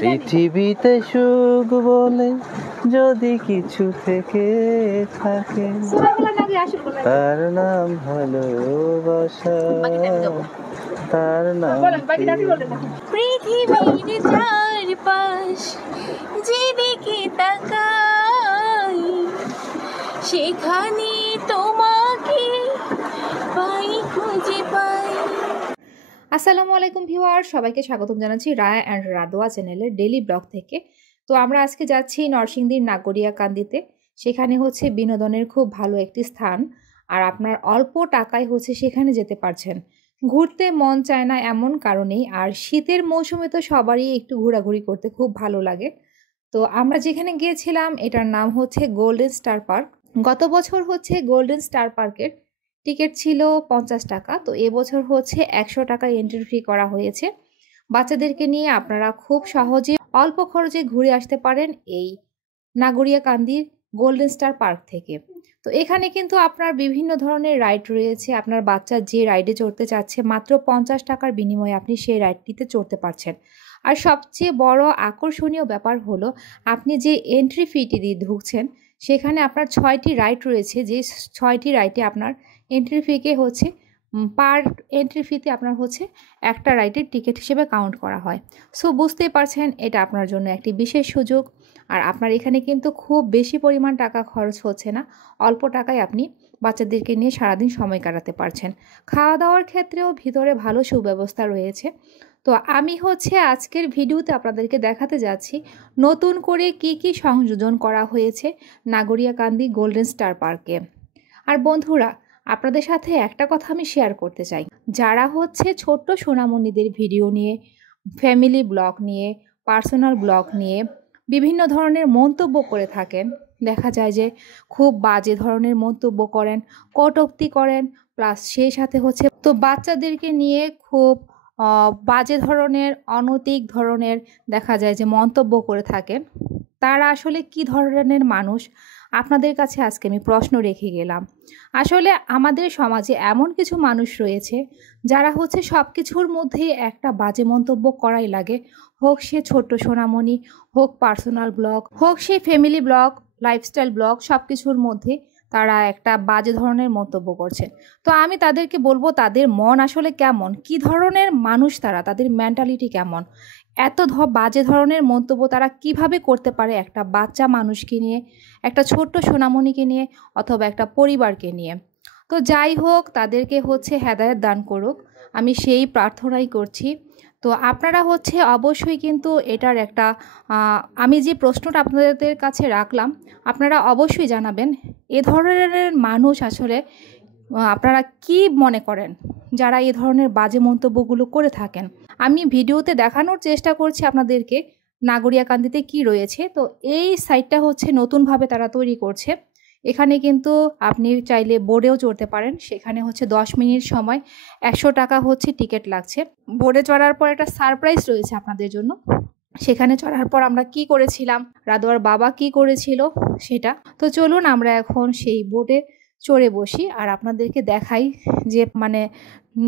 পৃথিবীতে সুখ বলে যদি কিছু থেকে থাকে তার নাম ভালোবাসা, তার নাম পৃথিবীর চারপাশ যেদিকে তাকাই সেখানে তোমাকে পাই, খুঁজে পাই। আসসালামু আলাইকুম ভিউয়ার, সবাইকে স্বাগতম জানাচ্ছি রায়া অ্যান্ড রাদোয়া চ্যানেলের ডেইলি ব্লগ থেকে। তো আমরা আজকে যাচ্ছি নরসিংদীর নাগরিয়াকান্দিতে। সেখানে হচ্ছে বিনোদনের খুব ভালো একটি স্থান, আর আপনার অল্প টাকায় হচ্ছে সেখানে যেতে পারছেন। ঘুরতে মন চায় না এমন কারণেই, আর শীতের মৌসুমে তো সবারই একটু ঘোরাঘুরি করতে খুব ভালো লাগে। তো আমরা যেখানে গিয়েছিলাম এটার নাম হচ্ছে গোল্ডেন স্টার পার্ক। গত বছর হচ্ছে গোল্ডেন স্টার পার্কের টিকিট ছিল 50 টাকা, তো এবছর হচ্ছে 100 টাকা এন্ট্রি ফি করা হয়েছে। বাচ্চাদেরকে নিয়ে আপনারা খুব সহজে অল্প খরচে ঘুরে আসতে পারেন এই নাগরিয়াকান্দির গোল্ডেন স্টার পার্ক থেকে। তো এখানে কিন্তু আপনার বিভিন্ন ধরনের রাইড রয়েছে। আপনার বাচ্চা যে রাইডে চড়তে চাচ্ছে মাত্র 50 টাকার বিনিময়ে আপনি সেই রাইডটিতে চড়তে পারছেন। আর সবচেয়ে বড় আকর্ষণীয় ব্যাপার হলো আপনি যে এন্ট্রি ফিটি দিয়ে ঢুকছেন সেখানে আপনার 6টি রাইড রয়েছে, যে 6টি রাইডে আপনার এন্ট্রি ফিকে হচ্ছে পার এন্ট্রি ফিতে আপনার হচ্ছে একটা রাইডের টিকিট হিসেবে কাউন্ট করা হয়। সো বুঝতেই পারছেন এটা আপনার জন্য একটি বিশেষ সুযোগ। আর আপনার এখানে কিন্তু খুব বেশি পরিমাণ টাকা খরচ হচ্ছে না, অল্প টাকায় আপনি বাচ্চাদেরকে নিয়ে সারাদিন সময় কাটাতে পারছেন। খাওয়া দাওয়ার ক্ষেত্রেও ভিতরে ভালো সুব্যবস্থা রয়েছে। তো আমি হচ্ছে আজকের ভিডিওতে আপনাদেরকে দেখাতে যাচ্ছি নতুন করে কি কি সংযোজন করা হয়েছে নাগরিয়াকান্দি গোল্ডেন স্টার পার্কে। আর বন্ধুরা, আপনাদের সাথে একটা কথা আমি শেয়ার করতে চাই, যারা হচ্ছে ছোট্ট সোনামণিদের ভিডিও নিয়ে, ফ্যামিলি ব্লগ নিয়ে, পার্সোনাল ব্লগ নিয়ে বিভিন্ন ধরনের মন্তব্য করে থাকেন, দেখা যায় যে খুব বাজে ধরনের মন্তব্য করেন, কটূক্তি করেন, প্লাস সেই সাথে হচ্ছে তো বাচ্চাদেরকে নিয়ে খুব বাজে ধরনের, অনৈতিক ধরনের দেখা যায় যে মন্তব্য করে থাকেন। তারা আসলে কি ধরনের মানুষ, আপনাদের কাছে আজকে আমি প্রশ্ন রেখে গেলাম। আসলে আমাদের সমাজে এমন কিছু মানুষ রয়েছে যারা হচ্ছে সব কিছুর মধ্যেই একটা বাজে মন্তব্য করাই লাগে, হোক সে ছোট্ট সোনামণি, হোক পার্সোনাল ব্লগ, হোক সে ফ্যামিলি ব্লগ, লাইফস্টাইল ব্লগ, সব কিছুর মধ্যে তারা একটা বাজে ধরনের মন্তব্য করছে। তো আমি তাদেরকে বলবো তাদের মন আসলে কেমন, কি ধরনের মানুষ তারা, তাদের মেন্টালিটি কেমন, এত বাজে ধরনের মন্তব্য তারা কিভাবে করতে পারে একটা বাচ্চা মানুষকে নিয়ে, একটা ছোট্ট সোনামণিকে নিয়ে, অথবা একটা পরিবারকে নিয়ে। তো যাই হোক, তাদেরকে হচ্ছে হেদায়েত দান করুক, আমি সেই প্রার্থনাই করছি। তো আপনারা হচ্ছে অবশ্যই কিন্তু এটার একটা আমি যে প্রশ্নটা আপনাদের কাছে রাখলাম, আপনারা অবশ্যই জানাবেন এ ধরনের মানুষ আসলে আপনারা কি মনে করেন যারা এই ধরনের বাজে মন্তব্যগুলো করে থাকেন। আমি ভিডিওতে দেখানোর চেষ্টা করছি আপনাদেরকে নাগরিয়াকান্দিতে কি রয়েছে। তো এই সাইটটা হচ্ছে নতুনভাবে তারা তৈরি করছে। এখানে কিন্তু আপনি চাইলে বোর্ডেও চড়তে পারেন। সেখানে হচ্ছে 10 মিনিট সময়, 100 টাকা হচ্ছে টিকিট লাগছে। বোর্ডে চড়ার পর একটা সারপ্রাইজ রয়েছে আপনাদের জন্য। সেখানে চড়ার পর আমরা কি করেছিলাম, রাদোয়ার বাবা কি করেছিল সেটা। তো চলুন আমরা এখন সেই বোটে চড়ে বসি, আর আপনাদেরকে দেখাই যে মানে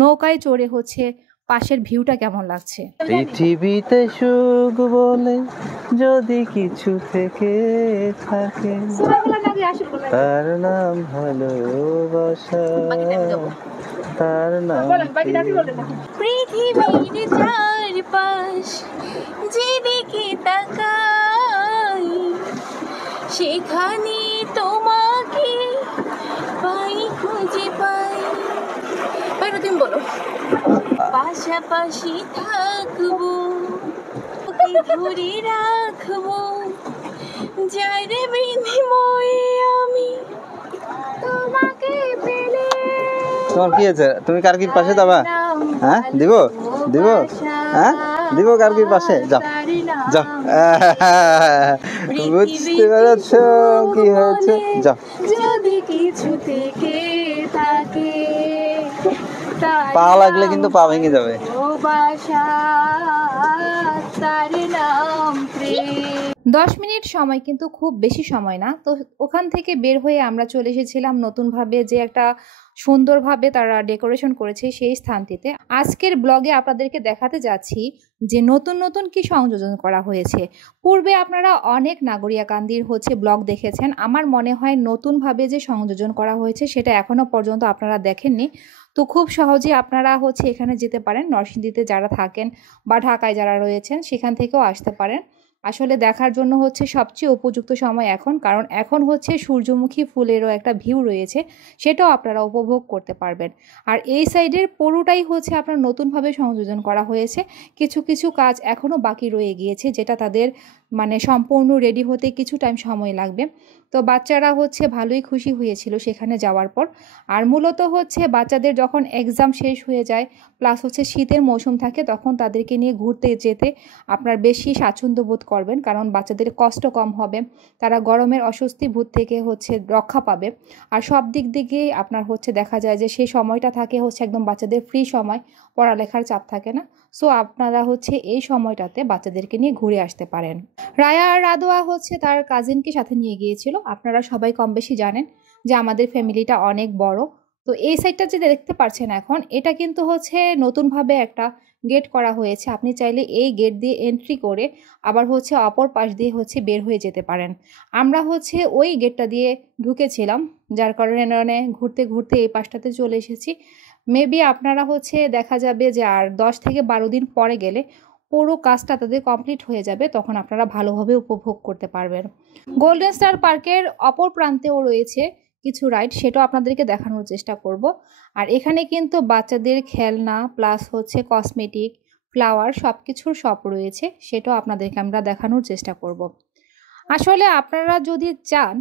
নৌকায় চড়ে হচ্ছে পাশের ভিউটা কেমন লাগছে। পৃথিবীতে সুখ বলে যদি কিছু থেকে থাকে তার নাম ভালোবাসা, তার নাম পৃথিবীর চারপাশ যেদিকে তাকাই সেখানে তোমাকে পাই, খুঁজে পাই। তুমি বলো। পাশাপাশি থাকবো, ধরে রাখবো, যার বিনিময়ে আমি তোমাকে পেলে। তোমার কি আছে, তুমি কারকির পাশে যাবা? হ্যাঁ দিব দিব, হ্যাঁ দিব কারকির পাশে। যাও যাও, বুঝতে পেরেছ কি হয়েছে? যাও। যদি কিছু থেকে থাকে পা লাগলে কিন্তু পা ভেঙে যাবে। 10 মিনিট সময় কিন্তু খুব বেশি সময় না। তো ওখান থেকে বের হয়ে আমরা চলে এসেছিলাম নতুনভাবে যে একটা সুন্দরভাবে তারা ডেকোরেশন করেছে সেই স্থানটিতে। আজকের ব্লগে আপনাদেরকে দেখাতে যাচ্ছি যে নতুন নতুন কি সংযোজন করা হয়েছে। পূর্বে আপনারা অনেক নাগরিয়াকান্দির ব্লগ দেখেছেন। আমার মনে হয় নতুনভাবে যে সংযোজন করা হয়েছে সেটা এখনও পর্যন্ত আপনারা দেখেননি। তো খুব সহজে আপনারা এখানে যেতে পারেন। নরসিংদীতে যারা থাকেন বা ঢাকায় যারা রয়েছেন সেখান থেকেও আসতে পারেন। আসলে দেখার জন্য সবচেয়ে উপযুক্ত সময় এখন, কারণ এখন সূর্যমুখী ফুলেরও একটা ভিউ রয়েছে, সেটাও আপনারা উপভোগ করতে পারবেন। আর এই সাইডের পুরোটাই আপনার নতুনভাবে সংযোজন করা হয়েছে। কিছু কিছু কাজ এখনও বাকি রয়ে গিয়েছে, যেটা তাদের সম্পূর্ণ রেডি হতে কিছু টাইম সময় লাগবে। তো বাচ্চারা ভালোই খুশি হয়েছিল সেখানে যাওয়ার পর। আর মূলত বাচ্চাদের যখন এক্সাম শেষ হয়ে যায় প্লাস শীতের মৌসুম থাকে, তখন তাদেরকে নিয়ে ঘুরতে যেতে আপনার বেশি স্বাচ্ছন্দ্য বোধ করবেন, কারণ বাচ্চাদের কষ্ট কম হবে, তারা গরমের অস্বস্তি বোধ থেকে রক্ষা পাবে। আর সব দিক দিকেই আপনার দেখা যায় যে সেই সময়টা থাকে একদম বাচ্চাদের ফ্রি সময়, পড়ালেখার চাপ থাকে না। সো আপনারা এই সময়টাতে বাচ্চাদেরকে নিয়ে ঘুরে আসতে পারেন। রায়া আর রাদোয়া তার কাজিনকে সাথে নিয়ে গিয়েছিল। আপনারা সবাই কম বেশি জানেন যে আমাদের ফ্যামিলিটা অনেক বড়। তো এই সাইডটা যে দেখতে পাচ্ছেন এখন, এটা কিন্তু নতুনভাবে একটা গেট করা হয়েছে। আপনি চাইলে এই গেট দিয়ে এন্ট্রি করে আবার অপর পাশ দিয়ে বের হয়ে যেতে পারেন। আমরা ওই গেটটা দিয়ে ঢুকেছিলাম, যার কারণে ঘুরতে ঘুরতে এই পাশটাতে চলে এসেছি। মেবি আপনারা দেখা যাবে যে আর 10 থেকে 12 দিন পরে গেলে পুরো কাজটা তাদের কমপ্লিট হয়ে যাবে, তখন আপনারা ভালোভাবে উপভোগ করতে পারবেন। গোল্ডেন স্টার পার্কের অপর প্রান্তেও রয়েছে কিছু রাইড, সেটাও আপনাদেরকে দেখানোর চেষ্টা করব। আর এখানে কিন্তু বাচ্চাদের খেলনা প্লাস কসমেটিক, ফ্লাওয়ার সব কিছুর শপ রয়েছে, সেটাও আপনাদেরকে আমরা দেখানোর চেষ্টা করব। আসলে আপনারা যদি চান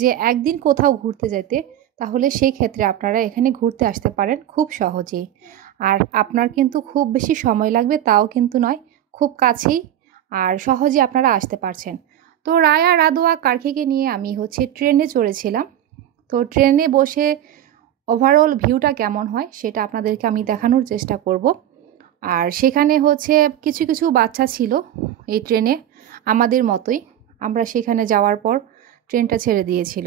যে একদিন কোথাও ঘুরতে যেতে, তাহলে সেই ক্ষেত্রে আপনারা এখানে ঘুরতে আসতে পারেন খুব সহজেই। আর আপনার কিন্তু খুব বেশি সময় লাগবে তাও কিন্তু নয়, খুব কাছেই আর সহজে আপনারা আসতে পারছেন। তো রায়া রাদোয়া কার্কিকে নিয়ে আমি ট্রেনে চড়েছিলাম। তো ট্রেনে বসে ওভারঅল ভিউটা কেমন হয় সেটা আপনাদেরকে আমি দেখানোর চেষ্টা করব। আর সেখানে কিছু কিছু বাচ্চা ছিল এই ট্রেনে, আমাদের মতোই। আমরা সেখানে যাওয়ার পর ট্রেনটা ছেড়ে দিয়েছিল।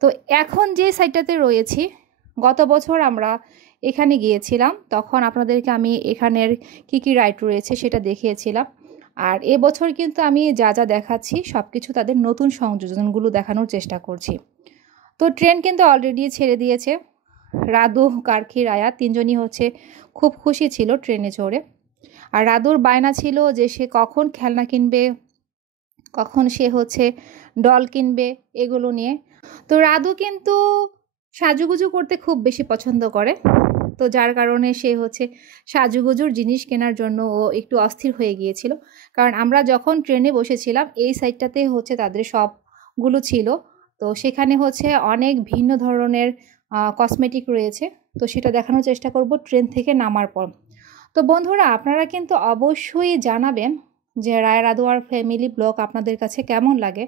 তো এখন যে সাইডটাতে রয়েছি, গত বছর আমরা এখানে গিয়েছিলাম, তখন আপনাদেরকে আমি এখানের কি কি রাইড রয়েছে সেটা দেখিয়েছিলাম। আর এবছর কিন্তু আমি যা যা দেখাচ্ছি সব কিছু তাদের নতুন সংযোজনগুলো দেখানোর চেষ্টা করছি। তো ট্রেন কিন্তু অলরেডি ছেড়ে দিয়েছে। রাদু, কার্কি, রায়া তিনজনই খুব খুশি ছিল ট্রেনে চড়ে। আর রাদুর বায়না ছিল যে সে কখন খেলনা কিনবে, কখন সে ডল কিনবে, এগুলো নিয়ে। তো রাদু কিন্তু সাজুগুজু করতে খুব বেশি পছন্দ করে, তো যার কারণে সে সাজুগুজুর জিনিস কেনার জন্য ও একটু অস্থির হয়ে গিয়েছিল। কারণ আমরা যখন ট্রেনে বসেছিলাম এই সাইডটাতে তাদের সবগুলো ছিল, তো সেখানে অনেক ভিন্ন ধরনের কসমেটিক রয়েছে। তো সেটা দেখানোর চেষ্টা করব ট্রেন থেকে নামার পর। তো বন্ধুরা, আপনারা কিন্তু অবশ্যই জানাবেন যে রায় রাদোয়ার ফ্যামিলি ব্লগ আপনাদের কাছে কেমন লাগে।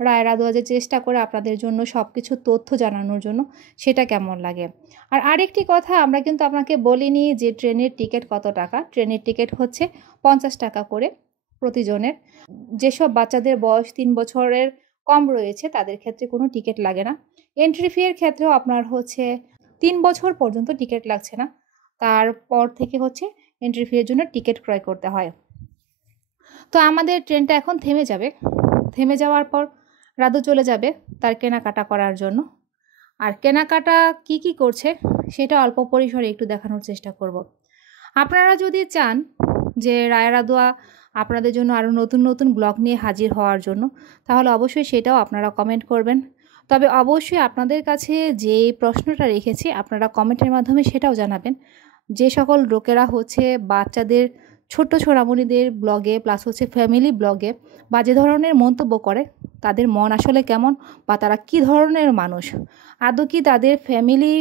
রায় রাদোয়া যে চেষ্টা করে আপনাদের জন্য সব কিছু তথ্য জানানোর জন্য, সেটা কেমন লাগে। আর আরেকটি কথা, আমরা কিন্তু আপনাকে বলিনি যে ট্রেনের টিকিট কত টাকা। ট্রেনের টিকিট 50 টাকা করে প্রতিজনের। যেসব বাচ্চাদের বয়স 3 বছরের কম রয়েছে তাদের ক্ষেত্রে কোনো টিকিট লাগে না। এন্ট্রি ফি এর ক্ষেত্রেও আপনার 3 বছর পর্যন্ত টিকিট লাগছে না, তারপর থেকে এন্ট্রি ফি এর জন্য টিকিট ক্রয় করতে হয়। তো আমাদের ট্রেনটা এখন থেমে যাবে। থেমে যাওয়ার পর রাদু চলে যাবে তার কেনাকাটা করার জন্য। আর কেনাকাটা কি কি করছে সেটা অল্প পরিসরে একটু দেখানোর চেষ্টা করব। আপনারা যদি চান যে রায়া রাদোয়া আপনাদের জন্য আরও নতুন নতুন ব্লগ নিয়ে হাজির হওয়ার জন্য, তাহলে অবশ্যই সেটাও আপনারা কমেন্ট করবেন। তবে অবশ্যই আপনাদের কাছে যে প্রশ্নটা রেখেছি আপনারা কমেন্টের মাধ্যমে সেটাও জানাবেন। যে সকল লোকেরা বাচ্চাদের ছোট্ট ছোড়ামণিদের ব্লগে প্লাস ফ্যামিলি ব্লগে বাজে ধরনের মন্তব্য করে, তাদের মন আসলে কেমন বা তারা কি ধরনের মানুষ, আদৌ কি তাদের ফ্যামিলি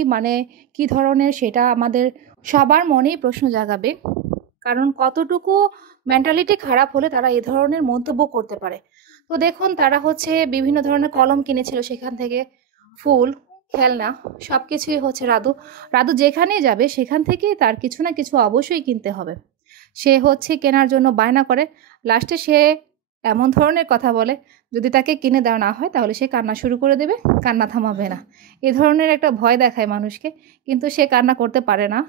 কি ধরনের, সেটা আমাদের সবার মনেই প্রশ্ন জাগাবে। কারণ কতটুকু মেন্টালিটি খারাপ হলে তারা এই ধরনের মন্তব্য করতে পারে। তো দেখুন, তারা বিভিন্ন ধরনের কলম কিনেছিল, সেখান থেকে ফুল, খেলনা সব কিছুই রাদু যেখানেই যাবে সেখান থেকেই তার কিছু না কিছু অবশ্যই কিনতে হবে। সে কেনার জন্য বায়না করে, লাস্টে সে এমন ধরনের কথা বলে, যদি তাকে কিনে দেওয়া না হয় তাহলে সে কান্না শুরু করে দেবে, কান্না থামাবে না। এ ধরনের একটা ভয় দেখায় মানুষকে, কিন্তু সে কান্না করতে পারে না,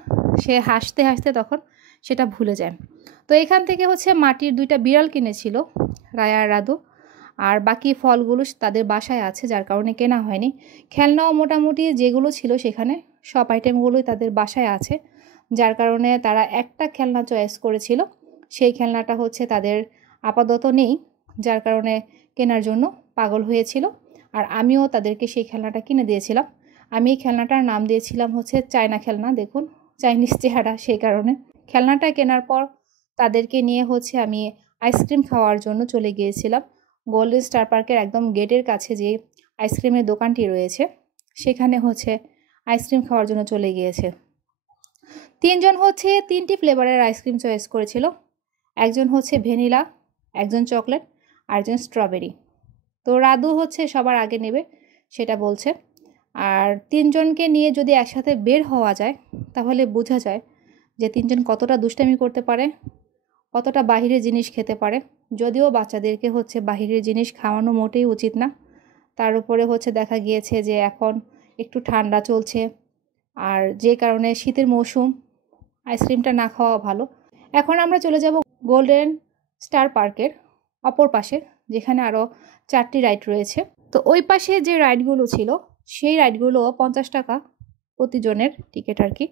সে হাসতে হাসতে তখন সেটা ভুলে যায়। তো এখান থেকে হচ্ছে মাটির 2টা বিড়াল কিনেছিল রায়া আর রাদু, আর বাকি ফলগুলো তাদের বাসায় আছে, যার কারণে কেনা হয়নি। খেলনাও মোটামুটি যেগুলো ছিল সেখানে সব আইটেমগুলোই তাদের বাসায় আছে, যার কারণে তারা একটা খেলনা চয়েস করেছিল, সেই খেলনাটা হচ্ছে তাদের আপাতত নেই, যার কারণে কেনার জন্য পাগল হয়েছিল। আর আমিও তাদেরকে সেই খেলনাটা কিনে দিয়েছিলাম। আমি এই খেলনাটার নাম দিয়েছিলাম হচ্ছে চায়না খেলনা, দেখুন চাইনিজ চেহারা, সেই কারণে। খেলনাটা কেনার পর তাদেরকে নিয়ে হচ্ছে আমি আইসক্রিম খাওয়ার জন্য চলে গিয়েছিলাম। গোল্ডেন স্টার পার্কের একদম গেটের কাছে যে আইসক্রিমের দোকানটি রয়েছে সেখানে হচ্ছে আইসক্রিম খাওয়ার জন্য চলে গিয়েছে। 3জন হচ্ছে 3টি ফ্লেভারের আইসক্রিম চয়েস করেছিল, একজন হচ্ছে ভ্যানিলা, একজন চকলেট, আর একজন স্ট্রবেরি। তো রাদু হচ্ছে সবার আগে নেবে সেটা বলছে। আর 3জনকে নিয়ে যদি একসাথে বের হওয়া যায় তাহলে বোঝা যায় যে 3জন কতটা দুষ্টামি করতে পারে, কতটা বাহিরের জিনিস খেতে পারে। যদিও বাচ্চাদেরকে হচ্ছে বাহিরের জিনিস খাওয়ানো মোটেই উচিত না, তার উপরে হচ্ছে দেখা গিয়েছে যে এখন একটু ঠান্ডা চলছে, আর যে কারণে শীতের মৌসুম, আইসক্রিমটা না খাওয়া ভালো। এখন আমরা চলে যাব গোল্ডেন স্টার পার্কের অপর পাশে, যেখানে আরও 4টি রাইড রয়েছে। তো ওই পাশে যে রাইডগুলো ছিল সেই রাইডগুলো 50 টাকা প্রতিজনের টিকিট আর কি।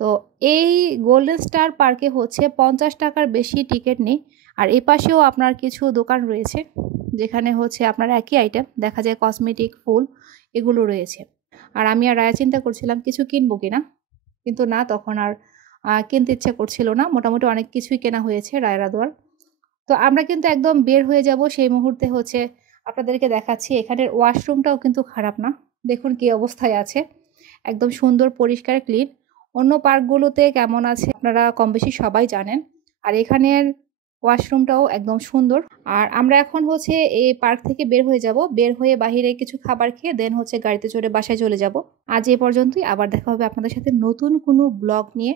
তো এই গোল্ডেন স্টার পার্কে হচ্ছে 50 টাকার বেশি টিকিট নেই। আর এই পাশেও আপনার কিছু দোকান রয়েছে যেখানে হচ্ছে আপনার একই আইটেম দেখা যায়, কসমেটিক, ফুল, এগুলো রয়েছে। আর আমি আর রায়া চিন্তা করছিলাম কিছু কিনবো কিনা, কিন্তু না, তখন আর কিনতে ইচ্ছে করছিল না। মোটামুটি অনেক কিছুই কেনা হয়েছে রায়রা দোয়ার। তো আমরা কিন্তু একদম বের হয়ে যাব সেই মুহূর্তে হচ্ছে আপনাদেরকে দেখাচ্ছি এখানের ওয়াশরুমটাও কিন্তু খারাপ না, দেখুন কি অবস্থায় আছে, একদম সুন্দর পরিষ্কার ক্লিন। অন্য পার্কগুলোতে কেমন আছে আপনারা কম বেশি সবাই জানেন, আর এখানের ওয়াশরুমটাও একদম সুন্দর। আর আমরা এখন হচ্ছে এই পার্ক থেকে বের হয়ে যাব, বের হয়ে বাহিরে কিছু খাবার খেয়ে দেন হচ্ছে গাড়িতে চড়ে বাসায় চলে যাব। আজ এই পর্যন্তই, আবার দেখা হবে আপনাদের সাথে নতুন কোনো ব্লগ নিয়ে,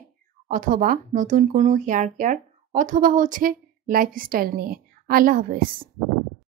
অথবা নতুন কোনো হেয়ার কেয়ার, অথবা হচ্ছে লাইফস্টাইল নিয়ে। আল্লাহ হাফেজ।